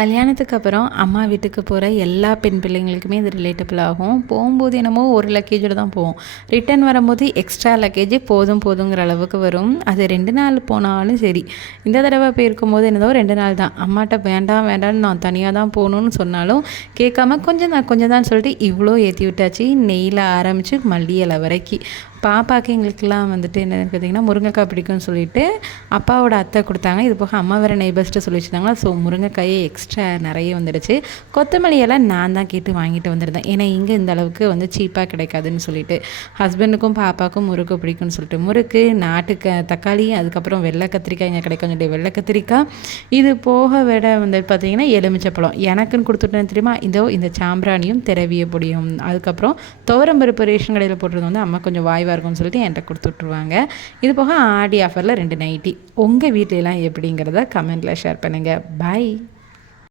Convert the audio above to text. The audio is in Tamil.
கல்யாணத்துக்கு அப்புறம் அம்மா வீட்டுக்கு போகிற எல்லா பெண் பிள்ளைங்களுக்குமே இது ரிலேட்டபிள் ஆகும். போகும்போது என்னமோ ஒரு லக்கேஜோடு தான் போவோம். ரிட்டன் வரும்போது எக்ஸ்ட்ரா லக்கேஜ் போதுங்கிற அளவுக்கு வரும். அது 2 நாள் போனாலும் சரி. இந்த தடவை போயிருக்கும்போது என்னதோ 2 நாள் தான். அம்மாட்ட வேண்டான்னு நான் தனியாக தான் போகணுன்னு சொன்னாலும் கேட்காம கொஞ்சம் தான் சொல்லிட்டு இவ்வளோ ஏற்றி விட்டாச்சு. நெய்யில் ஆரம்பித்து மல்லி இலை வரைக்கும். பாப்பாவுக்கு எங்களுக்கெல்லாம் வந்துட்டு என்னென்னு பார்த்தீங்கன்னா முருங்கைக்காய் பிடிக்கும்னு சொல்லிட்டு அப்பாவோட அத்தை கொடுத்தாங்க. இது போக அம்மா வேறு நெய்பர்ஸ்ட்டு சொல்லி வச்சுருந்தாங்களா. ஸோ முருங்கைக்காயே எக்ஸ்ட்ரா நிறைய வந்துடுச்சு. கொத்தமல்லி எல்லாம் நான் தான் கேட்டு வாங்கிட்டு வந்துருந்தேன். ஏன்னா இங்கே இந்த அளவுக்கு வந்து சீப்பாக கிடைக்காதுன்னு சொல்லிட்டு. ஹஸ்பண்டுக்கும் பாப்பாவுக்கும் முறுக்கு பிடிக்கும்னு சொல்லிட்டு முறுக்கு, தக்காளி, அதுக்கப்புறம் வெள்ளை கத்திரிக்காய் இங்கே கிடைக்கும் சொல்லிட்டு வெள்ளை கத்திரிக்காய். இது போக விட வந்து பார்த்திங்கன்னா எலுமிச்சப்பழம் எனக்குன்னு கொடுத்துட்டேன் தெரியுமா. இந்த சாம்பிராணியும் திரவிய பொடியும், அதுக்கப்புறம் துவரம்பருப்பு ரேஷன் கடையில் போட்டுறது வந்து அம்மா கொஞ்சம் வாய்வாக இருக்கும்னு சொல்லிட்டு என்கிட்ட கொடுத்துட்ருவாங்க. இது போக ஆடி ஆஃபரில் 2 நைட்டி. உங்கள் வீட்டிலலாம் எப்படிங்கிறத கமெண்ட்டில் ஷேர் பண்ணுங்கள். பாய்.